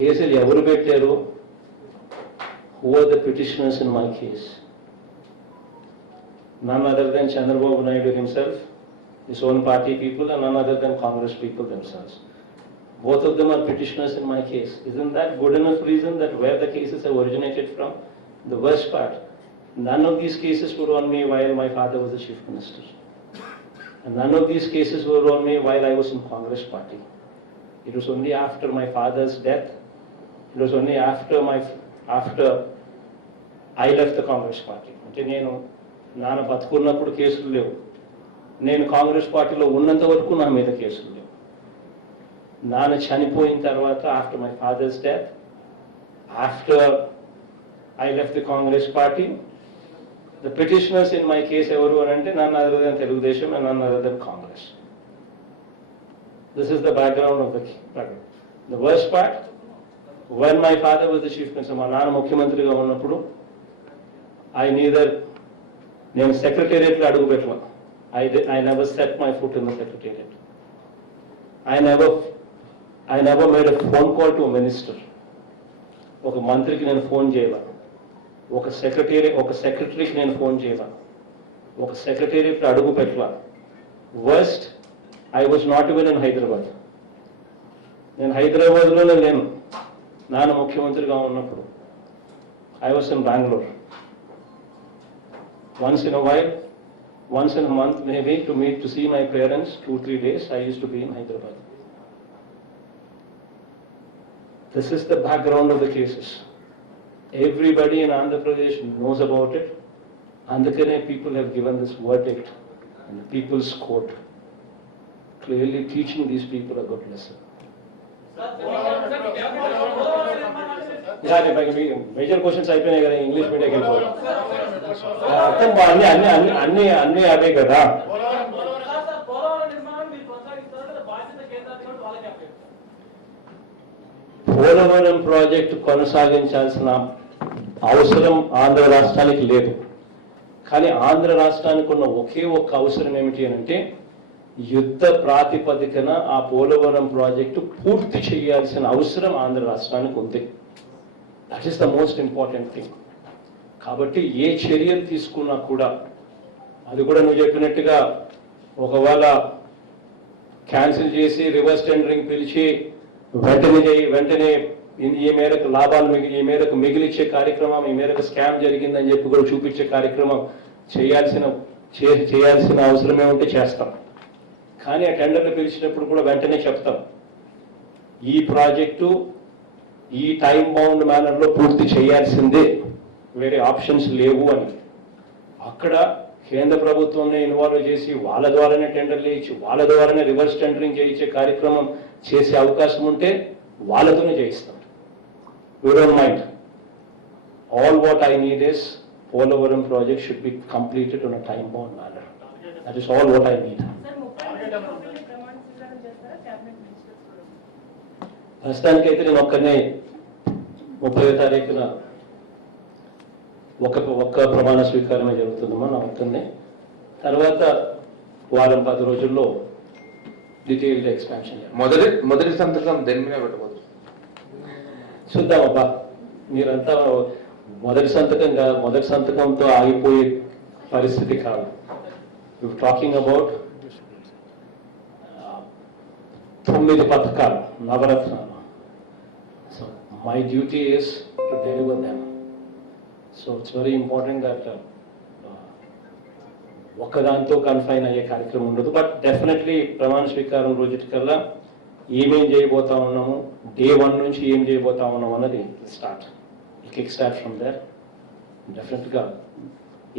కేసులు ఎవరు పెట్టారు? Who are the petitioners in my case? None other than Chandrababu Naidu himself, his own party people, and none other than Congress people themselves. Both of them are petitioners in my case. Isn't that good enough reason that where the cases have originated from? The worst part, none of these cases were on me while my father was the chief minister. And none of these cases were on me while I was in Congress party. It was only after my father's death, it was only after I left the Congress party. అంటే నేను నాన్న బతుకున్నప్పుడు కేసులు లేవు, నేను కాంగ్రెస్ పార్టీలో ఉన్నంత వరకు నా మీద కేసులు లేవు. నాన్న చనిపోయిన తర్వాత, after my father's death, after I left the Congress party, the petitioners in my case ఎవరు అని అంటే నన్ను అదర్ దెన్ తెలుగుదేశం అండ్ నన్ను other then Congress. This is the background of the worst part. When my father was the chief minister, మా నాన్న ముఖ్యమంత్రిగా ఉన్నప్పుడు నేను సెక్రటేరియట్లో అడుగు పెట్టాను. I never set my foot in the secretariat. I never made a phone call to a minister. ఒక మంత్రికి నేను ఫోన్ చేయాలి, ఒక సెక్రటరీకి నేను ఫోన్ చేయాలి, ఒక సెక్రటేరియట్లో అడుగు పెట్టాలి. Worst, I was not even in Hyderabad. నేను హైదరాబాద్లోనే లేను నాన్న ముఖ్యమంత్రిగా ఉన్నప్పుడు. I was in Bangalore. Once in a while, once in a month maybe, to see my parents 2-3 days, I used to be in Hyderabad. This is the background of the cases. Everybody in Andhra Pradesh knows about it. Andhra people have given this verdict in the People's Court, clearly teaching these people a good lesson. Major questions అయిపోయినాయి కదా, English medium వెళ్ళిపోయి అన్ని అవే కదా. Polavaram project కొనసాగించాల్సిన అవసరం ఆంధ్ర రాష్ట్రానికి లేదు. కానీ ఆంధ్ర రాష్ట్రానికి ఉన్న ఒకే ఒక్క అవసరం ఏమిటి అంటే యుద్ధ ప్రాతిపదికన ఆ పోలవరం ప్రాజెక్టు పూర్తి చేయాల్సిన అవసరం ఆంధ్ర రాష్ట్రానికి ఉంది. That is the most important thing. కాబట్టి ఏ చర్యలు తీసుకున్నా కూడా, అది కూడా నువ్వు చెప్పినట్టుగా ఒకవేళ క్యాన్సిల్ చేసి రివర్స్ టెండరింగ్ పిలిచి వెంటనే ఈ మేరకు లాభాలు ఈ మేరకు మిగిలిచ్చే కార్యక్రమం, ఈ మేరకు స్కామ్ జరిగిందని చెప్పి కూడా చూపించే కార్యక్రమం చేయాల్సిన అవసరమే ఉంటే చేస్తాం. కానీ ఆ టెండర్లు పిలిచినప్పుడు కూడా వెంటనే చెప్తాం, ఈ ప్రాజెక్టు ఈ టైం బౌండ్ మేనర్లో పూర్తి చేయాల్సిందే, వేరే ఆప్షన్స్ లేవు అని. అక్కడ కేంద్ర ప్రభుత్వంనే ఇన్వాల్వ్ చేసి వాళ్ళ ద్వారానే టెండర్లు ఇచ్చి వాళ్ళ ద్వారానే రివర్స్ టెండరింగ్ చేయించే కార్యక్రమం చేసే అవకాశం ఉంటే వాళ్ళతోనే చేయిస్తాం. We don't mind. All what I need is Polavaram project should be completed on a time bound manner. That is all what I need. ప్రస్తుతానికైతే నేను ఒక్కనే 30వ తారీఖున ఒక్క ప్రమాణ స్వీకారమే జరుగుతుందమ్మా నా ఒక్కనే. తర్వాత వారం 10 రోజుల్లో డీటెయిల్డ్ ఎక్స్పాన్షన్. మొదటి సంతకం దేని మీద పెట్టబోదు చూద్దామబ్బా. మీరంతా మొదటి సంతకంతో ఆగిపోయే పరిస్థితి కాదు. యు టాకింగ్ అబౌట్ 9 పథకాలు, నవరత్నాలు. So my duty is to deliver them. So it's very important that ఒక్కదాంతో కన్ఫైన్ అయ్యే కార్యక్రమం ఉండదు. బట్ డెఫినెట్లీ ప్రమాణ స్వీకారం రోజుకల్లా ఏమేం చేయబోతా ఉన్నాము, డే 1 నుంచి ఏం చేయబోతా ఉన్నాము అన్నది కిక్ స్టార్ట్ ఫ్రమ్ దేర్. డెఫినెట్గా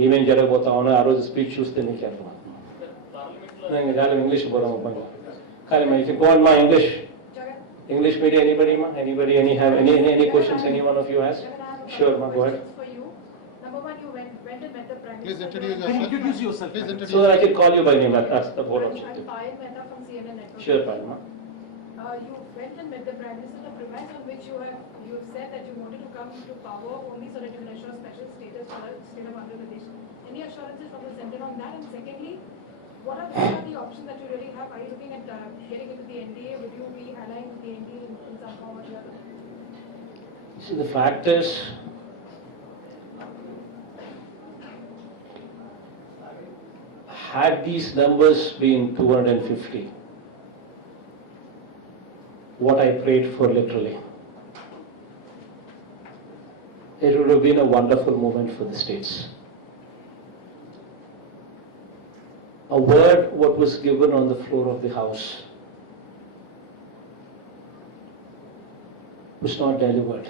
ఏమేం జరగబోతా ఉన్నా ఆ రోజు స్పీచ్ చూస్తే నీకు అర్థమవుతుంది. చాలా ఇంగ్లీష్ పోదాం పని కానీ if you go on my English media, anybody have any questions any one of you has? Sure, ma, go ahead. For you, number one, you went and met the Prime Minister. Please introduce yourself. Please introduce. So that I can call you by name. That's the whole objective. I'm Payal Mehta from CNN Network. Sure, Payal, ma. You went and met the Prime Minister, the premise on which you said that you wanted to come to power only so that you can assure special status for the state of Andhra Pradesh. Any assurances from the center on that? And secondly, what are the options that you really have? Are you looking at getting into the NDA? Would you be allying with the NDA in some form or the other? See, the fact is, had these numbers been 250, what I prayed for literally, it would have been a wonderful moment for the states. A word what was given on the floor of the House was not delivered.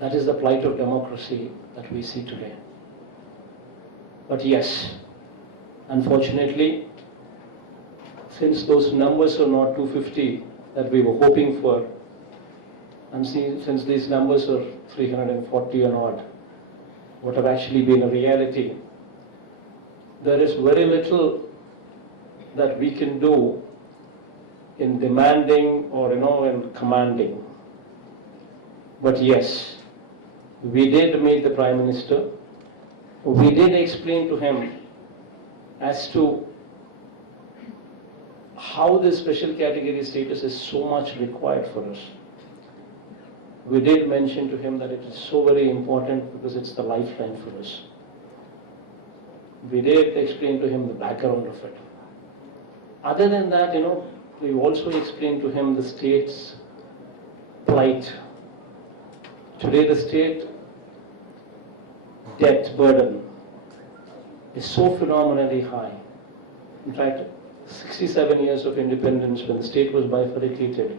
That is the plight of democracy that we see today. But yes, unfortunately, since those numbers are not 250 that we were hoping for, and since these numbers are 340 and odd, what have actually been a reality, there is very little that we can do in demanding or in commanding. But yes, we did meet the Prime Minister. We did explain to him as to how this special category status is so much required for us. We did mention to him that it is so very important because it's the lifeline for us. We did explain to him the background of it. Other than that, we also explained to him the state's plight. Today the state debt burden is so phenomenally high. In fact, 67 years of independence, when the state was bifurcated,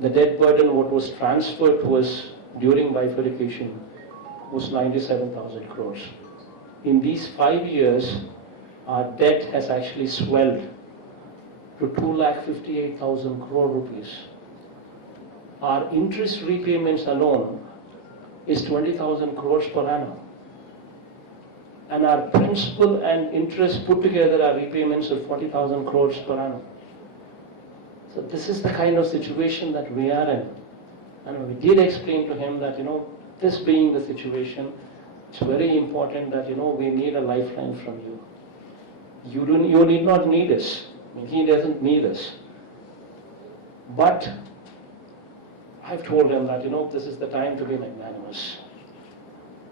the debt burden what was transferred to us during bifurcation was 97,000 crores. In these 5 years, our debt has actually swelled to 2,58,000 crore rupees. Our interest repayments alone is 20,000 crores per annum. And our principal and interest put together are repayments of 40,000 crores per annum. So this is the kind of situation that we are in. And we did explain to him that, this being the situation, it's very important that, we need a lifeline from you. You need not need us. I mean, he doesn't need us. But I've told him that, this is the time to be magnanimous.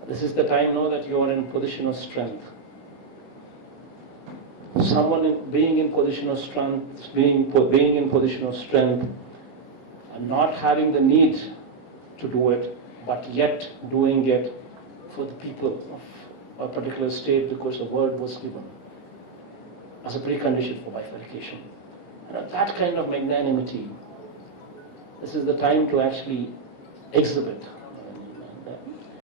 This is the time now that you are in a position of strength. Someone being in position of strength, being in position of strength, and not having the need to do it, but yet doing it for the people of a particular state because a word was given as a precondition for bifurcation. And that kind of magnanimity, this is the time to actually exhibit.